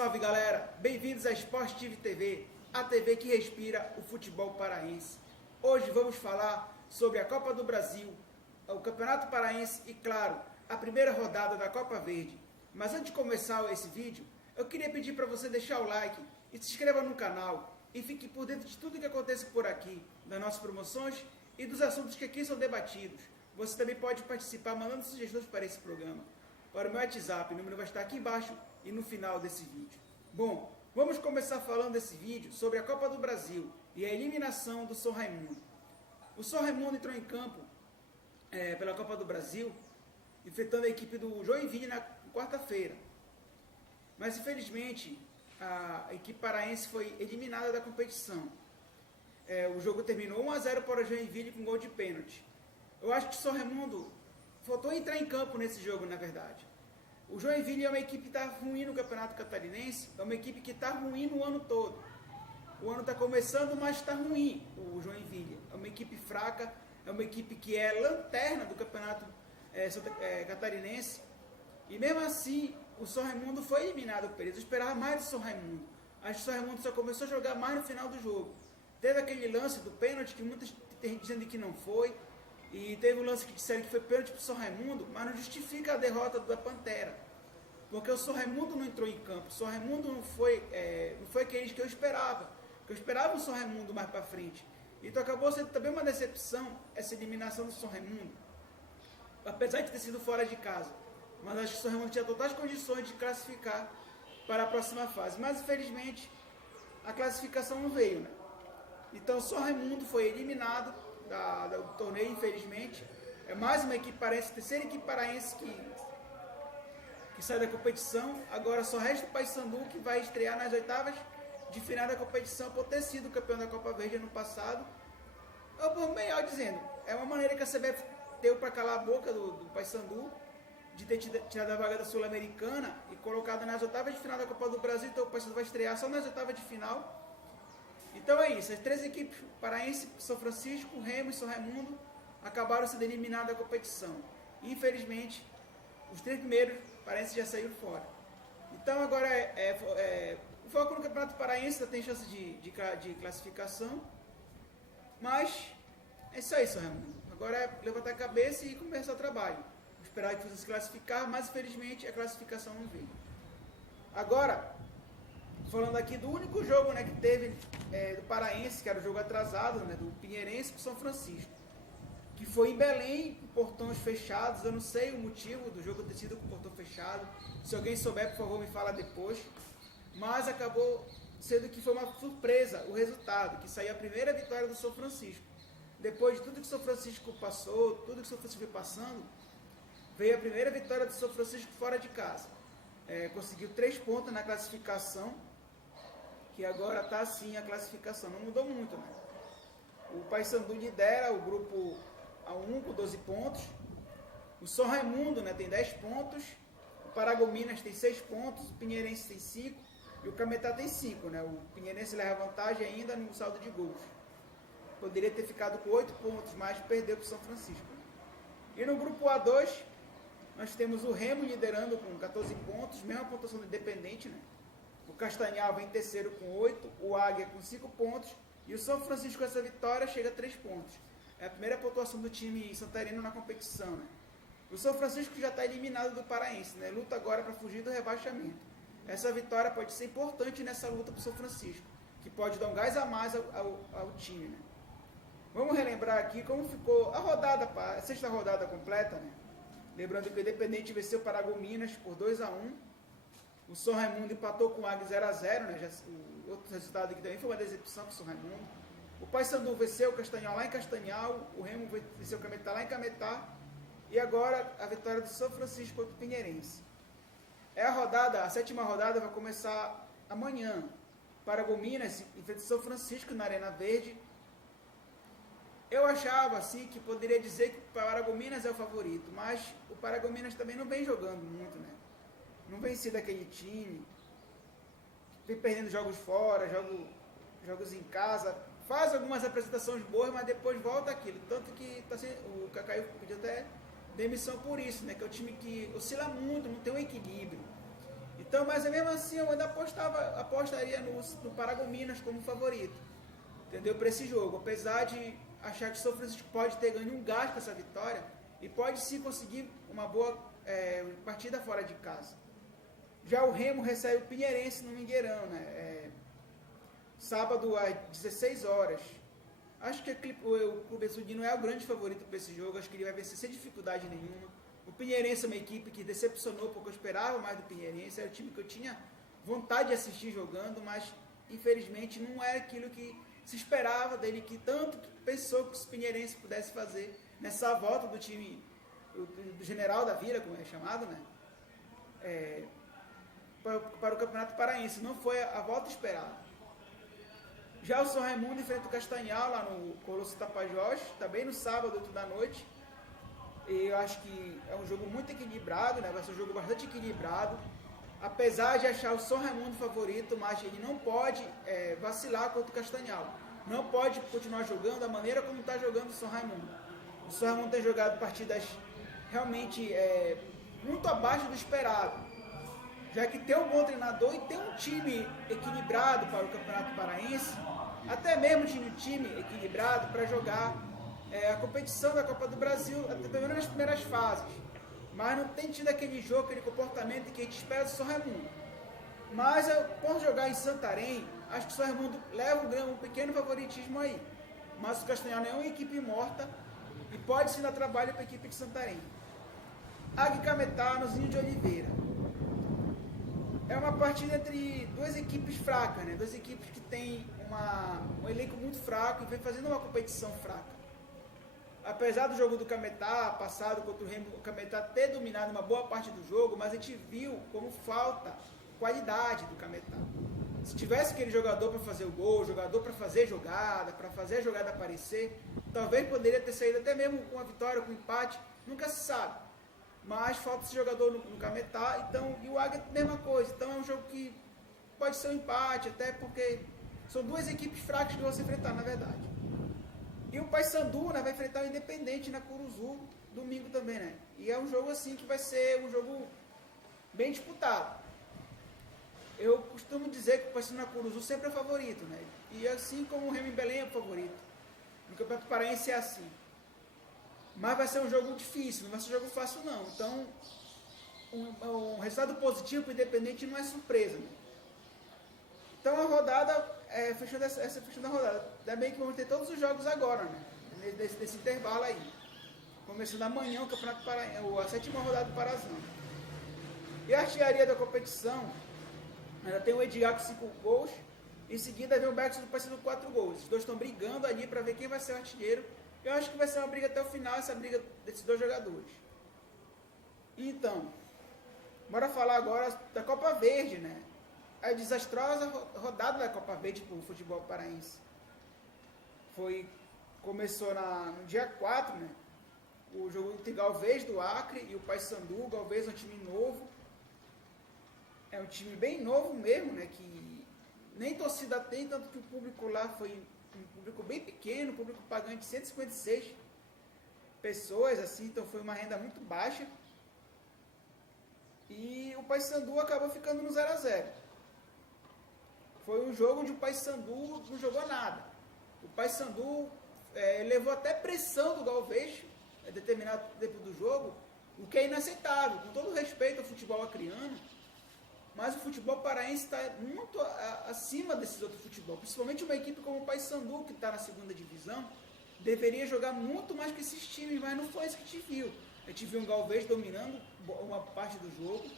Salve galera, bem-vindos à Sport TV, a TV que respira o futebol paraense. Hoje vamos falar sobre a Copa do Brasil, o Campeonato Paraense e, claro, a primeira rodada da Copa Verde. Mas antes de começar esse vídeo, eu queria pedir para você deixar o like e se inscreva no canal e fique por dentro de tudo que acontece por aqui, das nossas promoções e dos assuntos que aqui são debatidos. Você também pode participar mandando sugestões para esse programa. Para o meu WhatsApp, o número vai estar aqui embaixo e no final desse vídeo. Bom, vamos começar falando desse vídeo sobre a Copa do Brasil e a eliminação do São Raimundo. O São Raimundo entrou em campo pela Copa do Brasil, enfrentando a equipe do Joinville na quarta-feira. Mas infelizmente a equipe paraense foi eliminada da competição. O jogo terminou 1-0 para o Joinville com gol de pênalti. Eu acho que o São Raimundo faltou entrar em campo nesse jogo, na verdade. O Joinville é uma equipe que está ruim no Campeonato Catarinense, é uma equipe que está ruim no ano todo. O ano está começando, mas está ruim o Joinville. É uma equipe fraca, é uma equipe que é lanterna do Campeonato Catarinense. E mesmo assim, o São Raimundo foi eliminado por eles. Eu esperava mais do São Raimundo. Acho que o São Raimundo só começou a jogar mais no final do jogo. Teve aquele lance do pênalti que muitas tem dizendo que não foi. E teve um lance que disseram que foi pênalti para o São Raimundo, mas não justifica a derrota da Pantera. Porque o São Raimundo não entrou em campo. O São Raimundo não foi aquele que eu esperava. Eu esperava o São Raimundo mais para frente. Então acabou sendo também uma decepção essa eliminação do São Raimundo. Apesar de ter sido fora de casa. Mas acho que o São Raimundo tinha totais condições de classificar para a próxima fase. Mas infelizmente a classificação não veio, né? Então o São Raimundo foi eliminado do torneio, infelizmente. É mais uma equipe paraense, terceira equipe paraense que sai da competição. Agora só resta o Paysandu, que vai estrear nas oitavas de final da competição por ter sido campeão da Copa Verde ano passado. Ou melhor dizendo, é uma maneira que a CBF deu para calar a boca do Paysandu, de ter tirado a vaga da Sul-Americana e colocado nas oitavas de final da Copa do Brasil. Então o Paysandu vai estrear só nas oitavas de final. Então é isso, as três equipes paraense, São Francisco, Remo e São Raimundo, acabaram sendo eliminadas da competição. Infelizmente, os três primeiros paraenses já saíram fora. Então agora o foco no Campeonato Paraense tem chance de classificação, mas é isso aí, São Raimundo. Agora é levantar a cabeça e começar o trabalho. Esperar que fosse se classificar, mas infelizmente a classificação não veio. Agora, falando aqui do único jogo, né, que teve do Paraense, que era o jogo atrasado, né, do Pinheirense com São Francisco, que foi em Belém, com portões fechados. Eu não sei o motivo do jogo ter sido com portão fechado. Se alguém souber, por favor, me fala depois. Mas acabou sendo que foi uma surpresa o resultado, que saiu a primeira vitória do São Francisco. Depois de tudo que o São Francisco passou, tudo que o São Francisco foi passando, veio a primeira vitória do São Francisco fora de casa. Conseguiu 3 pontos na classificação, que agora está assim a classificação, não mudou muito, né? O Paysandu lidera o grupo A1 com 12 pontos, o São Raimundo, né, tem 10 pontos, o Paragominas tem 6 pontos, o Pinheirense tem 5 e o Cametá tem 5, né? O Pinheirense leva vantagem ainda no saldo de gols. Poderia ter ficado com 8 pontos, mas perdeu para o São Francisco. E no grupo A2, nós temos o Remo liderando com 14 pontos, mesma pontuação do Independente, né? O Castanhal vem em terceiro com 8, o Águia com 5 pontos e o São Francisco com essa vitória chega a 3 pontos. É a primeira pontuação do time santareno na competição, né? O São Francisco já está eliminado do Paraense, né? Luta agora para fugir do rebaixamento. Essa vitória pode ser importante nessa luta para o São Francisco, que pode dar um gás a mais ao time, né? Vamos relembrar aqui como ficou a sexta rodada completa, né? Lembrando que o Independente venceu o Paragominas por 2-1. O São Raimundo empatou com o Águia 0-0, né? O outro resultado aqui também foi uma decepção para o São Raimundo. O Paysandu venceu o Castanhal lá em Castanhal. O Remo venceu o Cametá lá em Cametá. E agora a vitória do São Francisco contra o Pinheirense. A sétima rodada vai começar amanhã. Paragominas enfrenta o São Francisco na Arena Verde. Eu achava assim que poderia dizer que o Paragominas é o favorito, mas o Paragominas também não vem jogando muito, né? Não vem sendo aquele time, vem perdendo jogos fora, jogos em casa, faz algumas apresentações boas, mas depois volta aquilo. Tanto que o Cacaio pediu até demissão por isso, né? Que é um time que oscila muito, não tem um equilíbrio. Então, mas mesmo assim eu ainda apostaria no Paragominas como favorito, entendeu? Para esse jogo, apesar de achar que o São Francisco pode ter ganho um gás com essa vitória e pode sim conseguir uma boa partida fora de casa. Já o Remo recebe o Pinheirense no Mingueirão, né? Sábado às 16 horas. Acho que o Clube Azulino é o grande favorito para esse jogo, acho que ele vai vencer sem dificuldade nenhuma. O Pinheirense é uma equipe que decepcionou, porque eu esperava mais do Pinheirense, era o time que eu tinha vontade de assistir jogando, mas infelizmente não era aquilo que se esperava dele, que tanto pensou que o Pinheirense pudesse fazer nessa volta do time, do General da Vila, como é chamado, né? Para o Campeonato Paraense, não foi a volta esperada. Já o São Raimundo enfrenta o Castanhal lá no Colosso Tapajós, também no sábado, 8 da noite. E eu acho que é um jogo muito equilibrado, né? Vai ser um jogo bastante equilibrado. Apesar de achar o São Raimundo favorito, mas ele não pode vacilar contra o Castanhal. Não pode continuar jogando da maneira como está jogando o São Raimundo. O São Raimundo tem jogado partidas realmente muito abaixo do esperado. Já que tem um bom treinador e tem um time equilibrado para o Campeonato Paraense, até mesmo um time equilibrado para jogar a competição da Copa do Brasil, até pelo menos nas primeiras fases. Mas não tem tido aquele jogo, aquele comportamento que a gente espera do São Raimundo. Mas por jogar em Santarém, acho que o São Raimundo leva um pequeno favoritismo aí. Mas o Castanhal não é uma equipe morta e pode sim dar trabalho para a equipe de Santarém. Águia Cametá, no Zinho de Oliveira. É uma partida entre duas equipes fracas, né? Duas equipes que têm um elenco muito fraco e vem fazendo uma competição fraca. Apesar do jogo do Cametá passado contra o Remo, o Cametá ter dominado uma boa parte do jogo, mas a gente viu como falta qualidade do Cametá. Se tivesse aquele jogador para fazer o gol, jogador para fazer a jogada aparecer, talvez poderia ter saído até mesmo com uma vitória, com um empate, nunca se sabe. Mas falta esse jogador no Cametá, então, e o Águia mesma coisa. Então é um jogo que pode ser um empate, até porque são duas equipes fracas que vão se enfrentar, na verdade. E o Paysandu, né, vai enfrentar o Independente na Curuzu domingo também, né? E é um jogo assim que vai ser um jogo bem disputado. Eu costumo dizer que o Paysandu na Curuzu sempre é favorito, né? E assim como o Remo em Belém é favorito. No Campeonato Paraense é assim. Mas vai ser um jogo difícil, não vai ser um jogo fácil não. Então, um resultado positivo para o Independente não é surpresa, né? Então a rodada, fechando a rodada, ainda bem que vamos ter todos os jogos agora, né? Nesse intervalo aí. Começando amanhã o Campeonato Paraense, a 7ª rodada do Parazão. E a artilharia da competição, ainda tem o Edgar com 5 gols, em seguida vem o Bergson do Paysandu com 4 gols. Os dois estão brigando ali para ver quem vai ser o artilheiro. Eu acho que vai ser uma briga até o final, essa briga desses dois jogadores. Então, bora falar agora da Copa Verde, né? A desastrosa rodada da Copa Verde para o futebol paraense. Começou no dia 4, né? O jogo entre Galvez do Acre e o Paysandu. Galvez é um time novo. É um time bem novo mesmo, né? Que nem torcida tem, tanto que o público lá foi um público bem pequeno, público pagante de 156 pessoas, assim, então foi uma renda muito baixa. E o Paysandu acabou ficando no 0-0. Foi um jogo onde o Paysandu não jogou nada. O Paysandu levou até pressão do Galvez, determinado tempo do jogo, o que é inaceitável, com todo respeito ao futebol acreano. Mas o futebol paraense está muito acima desses outros futebol. Principalmente uma equipe como o Paysandu, que está na 2ª divisão, deveria jogar muito mais que esses times, mas não foi isso que a gente viu. A gente viu o Galvez dominando uma parte do jogo.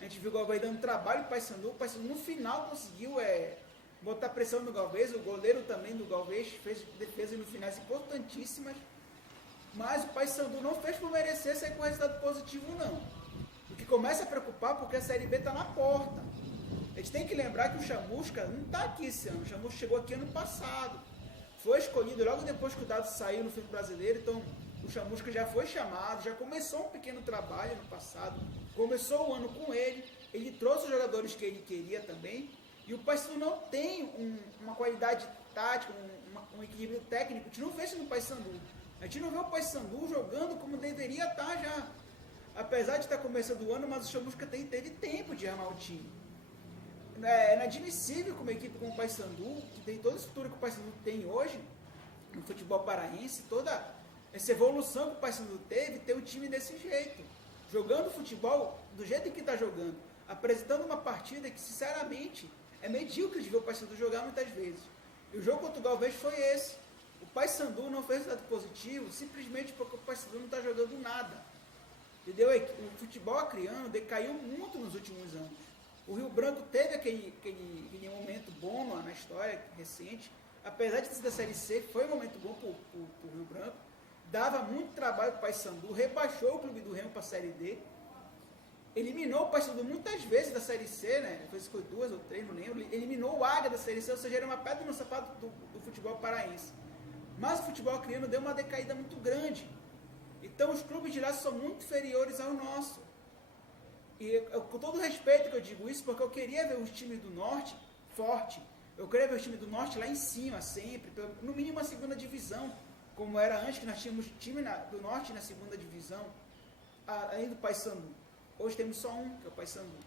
A gente viu o Galvez dando trabalho para o Paysandu. O Paysandu no final conseguiu botar pressão no Galvez. O goleiro também do Galvez fez defesas no finais importantíssimas. Mas o Paysandu não fez por merecer sair com resultado positivo, não. O que começa a preocupar porque a Série B está na porta. A gente tem que lembrar que o Chamusca não está aqui esse ano. O Chamusca chegou aqui ano passado. Foi escolhido logo depois que o Dado saiu no futebol brasileiro. Então o Chamusca já foi chamado, já começou um pequeno trabalho no passado. Começou o ano com ele. Ele trouxe os jogadores que ele queria também. E o Paysandu não tem uma qualidade tática, um equilíbrio técnico. A gente não vê isso no Paysandu. A gente não vê o Paysandu jogando como deveria estar já. Apesar de estar começando o ano, mas o Chamusca teve tempo de armar o time. É inadmissível como uma equipe como o Paysandu, que tem toda a estrutura que o Paysandu tem hoje, no futebol paraense, toda essa evolução que o Paysandu teve, ter um time desse jeito, jogando futebol do jeito que está jogando, apresentando uma partida que, sinceramente, é medíocre de ver o Paysandu jogar muitas vezes. E o jogo contra o Galvez foi esse. O Paysandu não fez resultado positivo simplesmente porque o Paysandu não está jogando nada. Entendeu? O futebol acreano decaiu muito nos últimos anos. O Rio Branco teve aquele momento bom na história recente, apesar de ser da Série C, foi um momento bom para o Rio Branco, dava muito trabalho para o Paysandu, rebaixou o Clube do Remo para a Série D, eliminou o Paysandu muitas vezes da Série C, né? Foi 2 ou 3, não lembro, eliminou o Águia da Série C, ou seja, era uma pedra no sapato do futebol paraense. Mas o futebol acreano deu uma decaída muito grande. Então os clubes de lá são muito inferiores ao nosso. E com todo respeito que eu digo isso, porque eu queria ver os times do Norte forte. Eu queria ver os times do Norte lá em cima, sempre, no mínimo a segunda divisão, como era antes, que nós tínhamos time do Norte na segunda divisão, além do Paysandu. Hoje temos só um, que é o Paysandu.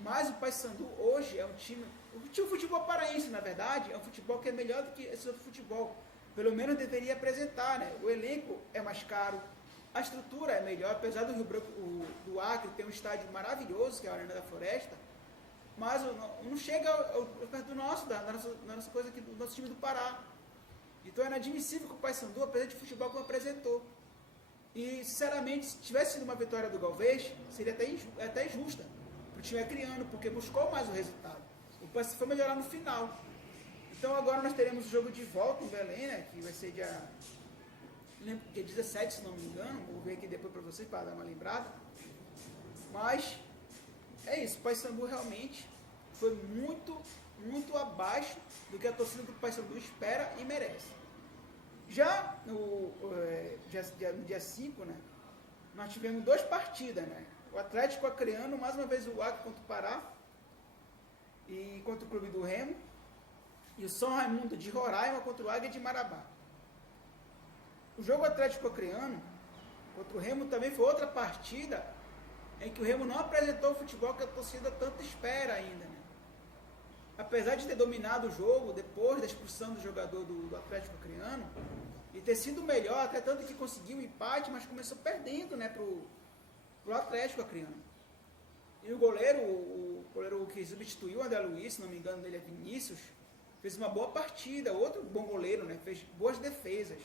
Mas o Paysandu hoje é um time... O futebol paraense, na verdade, é um futebol que é melhor do que esse outro futebol. Pelo menos deveria apresentar, né? O elenco é mais caro, a estrutura é melhor, apesar do Rio Branco, do Acre ter um estádio maravilhoso, que é a Arena da Floresta, mas não chega perto do nosso, da nossa coisa aqui, do nosso time do Pará. Então é inadmissível que o Paysandu, apesar de futebol, como apresentou. E, sinceramente, se tivesse sido uma vitória do Galvez, seria até justa para o time acreano, porque buscou mais o resultado. O Paysandu foi melhorar no final. Então agora nós teremos o jogo de volta em Belém, né, que vai ser dia 17, se não me engano. Vou ver aqui depois para vocês, para dar uma lembrada. Mas é isso, o Paysandu realmente foi muito, muito abaixo do que a torcida do Paysandu espera e merece. Já no dia 5, né, nós tivemos 2 partidas, né? O Atlético Acreano, mais uma vez o Acre contra o Pará, e contra o Clube do Remo, e o São Raimundo de Roraima contra o Águia de Marabá. O jogo Atlético Acreano contra o Remo também foi outra partida em que o Remo não apresentou o futebol que a torcida tanto espera ainda, né? Apesar de ter dominado o jogo depois da expulsão do jogador do Atlético Acreano e ter sido melhor, até tanto que conseguiu o empate, mas começou perdendo, né, pro Atlético Acreano. E o goleiro que substituiu o André Luiz, se não me engano, ele é Vinícius, fez uma boa partida, outro bom goleiro, né, fez boas defesas.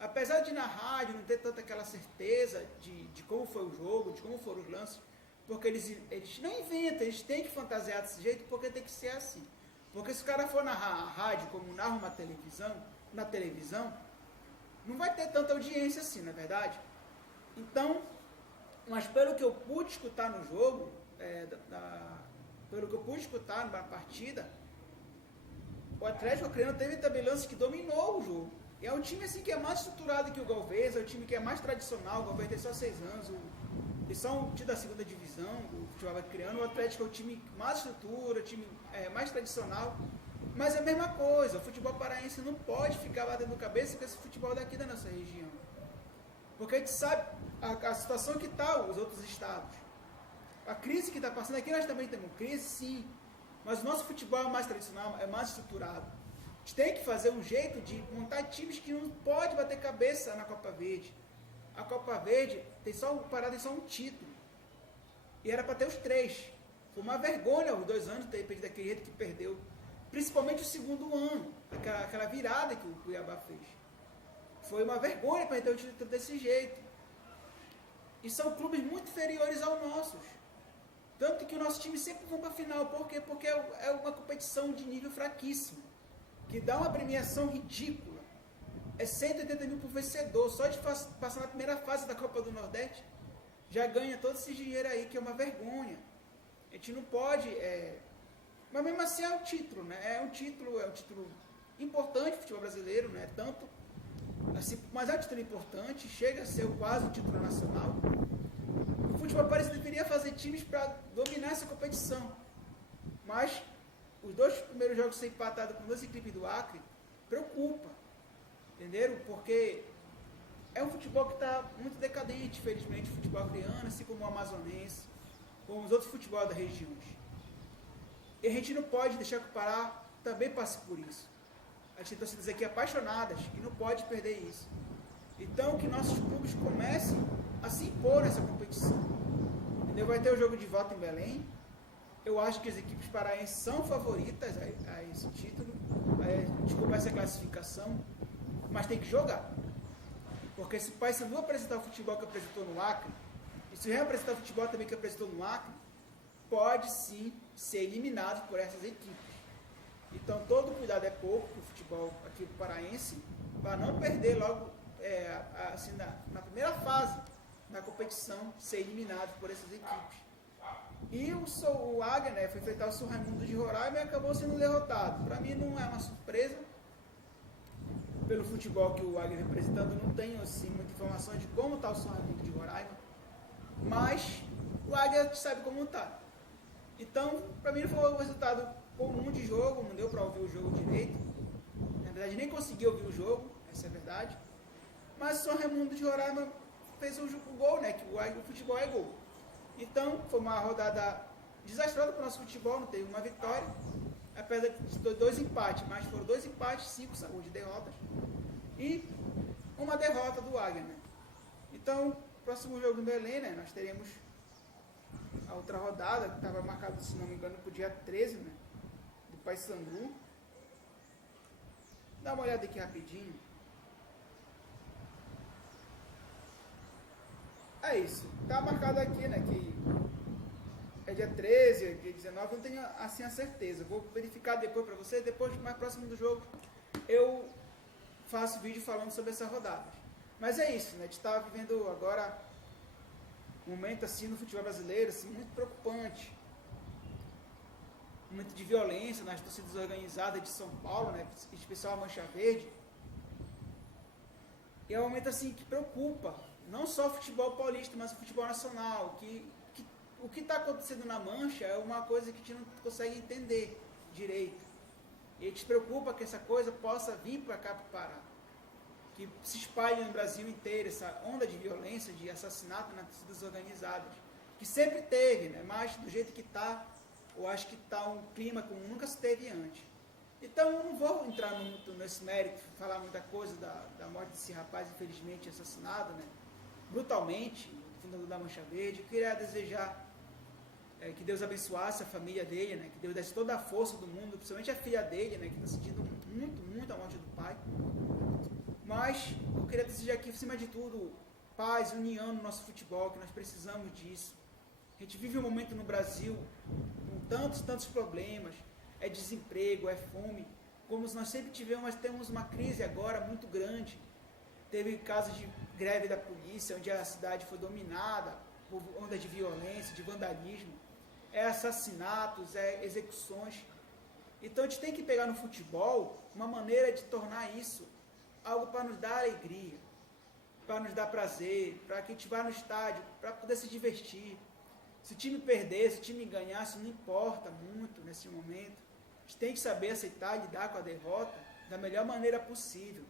Apesar de na rádio não ter tanta aquela certeza de como foi o jogo, de como foram os lances, porque eles não inventam, eles têm que fantasiar desse jeito, porque tem que ser assim. Porque se o cara for narrar a rádio como narra na televisão, não vai ter tanta audiência assim, na verdade. Então, mas pelo que eu pude escutar no jogo, pelo que eu pude escutar na partida, o Atlético Acreano teve também lances que dominou o jogo. E é um time assim que é mais estruturado que o Galvez, é um time que é mais tradicional. O Galvez tem só 6 anos, eles são um time da segunda divisão do futebol acreano. O Atlético é o time com mais estrutura, o time mais tradicional. Mas é a mesma coisa, o futebol paraense não pode ficar batendo cabeça com esse futebol daqui da nossa região. Porque a gente sabe a situação que está os outros estados. A crise que está passando aqui, nós também temos crise, sim. Mas o nosso futebol é mais tradicional, é mais estruturado. A gente tem que fazer um jeito de montar times que não pode bater cabeça na Copa Verde. A Copa Verde tem só um título. E era para ter os 3. Foi uma vergonha os 2 anos ter perdido daquele jeito que perdeu. Principalmente o segundo ano, aquela virada que o Cuiabá fez. Foi uma vergonha para ter o título desse jeito. E são clubes muito inferiores aos nossos. Tanto que o nosso time sempre vai para a final. Por quê? Porque é uma competição de nível fraquíssimo. Que dá uma premiação ridícula. É 180 mil por vencedor. Só de passar na primeira fase da Copa do Nordeste, já ganha todo esse dinheiro aí, que é uma vergonha. A gente não pode... Mas mesmo assim é um título, né? É um título importante do futebol brasileiro, não é tanto... Assim, mas é um título importante, chega a ser quase um título nacional. O futebol parece que deveria fazer times para dominar essa competição. Mas os 2 primeiros jogos ser empatados com 2 equipes do Acre preocupa. Entenderam? Porque é um futebol que está muito decadente, infelizmente, o futebol acreano, assim como o amazonense, como os outros futebol das regiões. E a gente não pode deixar que o Pará também passe por isso. A gente tem torcidas aqui apaixonadas e não pode perder isso. Então, que nossos clubes comecem a se impor nessa competição. Entendeu? Vai ter o jogo de volta em Belém. Eu acho que as equipes paraenses são favoritas a esse título. A gente começa a classificação, mas tem que jogar. Porque se o Paysandu apresentar o futebol que apresentou no Acre, e se o Real apresentar o futebol também que apresentou no Acre, pode sim ser eliminado por essas equipes. Então, todo cuidado é pouco para o futebol aqui do paraense, para não perder logo, assim, na primeira fase da competição, ser eliminado por essas equipes. E o Águia, né, foi enfrentar o São Raimundo de Roraima e acabou sendo derrotado. Para mim não é uma surpresa, pelo futebol que o Águia vem apresentando, não tenho assim, muita informação de como está o São Raimundo de Roraima, mas o Águia sabe como está. Então, para mim foi um resultado comum de jogo, não deu para ouvir o jogo direito. Na verdade, nem consegui ouvir o jogo, essa é a verdade. Mas o São Raimundo de Roraima fez o gol, né? Que o futebol é gol. Então, foi uma rodada desastrosa para o nosso futebol, não teve uma vitória, apesar de 2 empates, mas foram 2 empates, 5 sabor de derrotas, e uma derrota do Águia, né? Então, próximo jogo em Belém, né? Nós teremos a outra rodada, que estava marcado, se não me engano, para o dia 13, né? Do Paysandu. Dá uma olhada aqui rapidinho. É isso. Tá marcado aqui, né? Que é dia 13, dia 19, não tenho assim a certeza. Vou verificar depois para você. Depois, mais próximo do jogo, eu faço vídeo falando sobre essa rodada. Mas é isso, né? A gente está vivendo agora um momento assim no futebol brasileiro, assim, muito preocupante. Um momento de violência nas torcidas organizadas de São Paulo, né? Em especial a Mancha Verde. E é um momento assim que preocupa, não só o futebol paulista, mas o futebol nacional. O que está acontecendo na Mancha é uma coisa que a gente não consegue entender direito. E a gente se preocupa que essa coisa possa vir para cá, para o Pará. Que se espalhe no Brasil inteiro essa onda de violência, de assassinato nas torcidas organizadas. Que sempre teve, né? Mas do jeito que está, eu acho que está um clima como nunca se teve antes. Então eu não vou entrar muito nesse mérito, falar muita coisa da morte desse rapaz, infelizmente assassinado, né? Brutalmente, fundador da Mancha Verde. Eu queria desejar que Deus abençoasse a família dele, né? Que Deus desse toda a força do mundo, principalmente a filha dele, né? Que está sentindo muito, muito a morte do pai. Mas eu queria desejar aqui, acima de tudo, paz, união no nosso futebol, que nós precisamos disso. A gente vive um momento no Brasil com tantos problemas, é desemprego, é fome, como nós sempre tivemos, mas temos uma crise agora muito grande. Teve casos de greve da polícia, onde a cidade foi dominada por ondas de violência, de vandalismo, assassinatos, execuções. Então a gente tem que pegar no futebol uma maneira de tornar isso algo para nos dar alegria, para nos dar prazer, para que a gente vá no estádio, para poder se divertir. Se o time perder, se o time ganhar, isso não importa muito nesse momento. A gente tem que saber aceitar e lidar com a derrota da melhor maneira possível.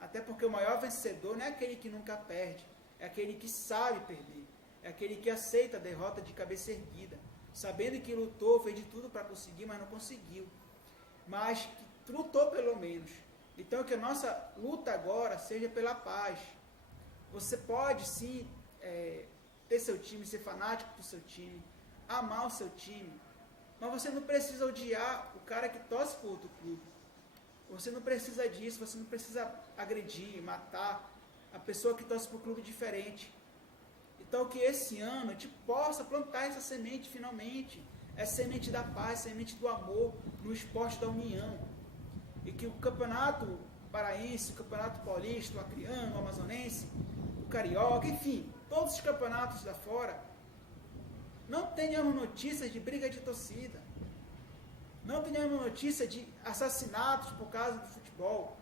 Até porque o maior vencedor não é aquele que nunca perde, é aquele que sabe perder, é aquele que aceita a derrota de cabeça erguida, sabendo que lutou, fez de tudo para conseguir, mas não conseguiu. Mas que lutou pelo menos. Então que a nossa luta agora seja pela paz. Você pode sim ter seu time, ser fanático do seu time, amar o seu time, mas você não precisa odiar o cara que torce por outro clube. Você não precisa disso, você não precisa agredir, matar a pessoa que torce por um clube diferente. Então que esse ano a gente possa plantar essa semente finalmente, essa semente da paz, semente do amor no esporte da união. E que o campeonato paraense, o campeonato paulista, o acreano, o amazonense, o carioca, enfim, todos os campeonatos da fora, não tenhamos notícias de briga de torcida. Não tenhamos notícia de assassinatos por causa do futebol.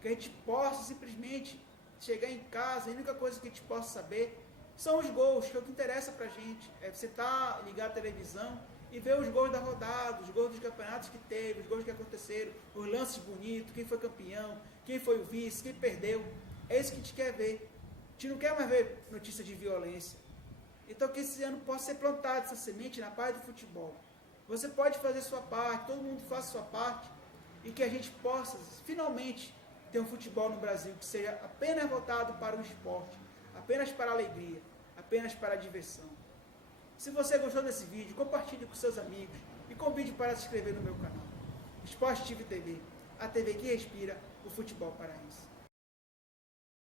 Que a gente possa simplesmente chegar em casa, a única coisa que a gente possa saber são os gols, que é o que interessa pra gente. É você ligar a televisão e ver os gols da rodada, os gols dos campeonatos que teve, os gols que aconteceram, os lances bonitos, quem foi campeão, quem foi o vice, quem perdeu. É isso que a gente quer ver. A gente não quer mais ver notícia de violência. Então que esse ano possa ser plantada essa semente na paz do futebol. Você pode fazer sua parte, todo mundo faça sua parte, e que a gente possa, finalmente, ter um futebol no Brasil que seja apenas voltado para o esporte, apenas para a alegria, apenas para a diversão. Se você gostou desse vídeo, compartilhe com seus amigos e convide para se inscrever no meu canal. Esporte TV TV, a TV que respira o futebol paraense.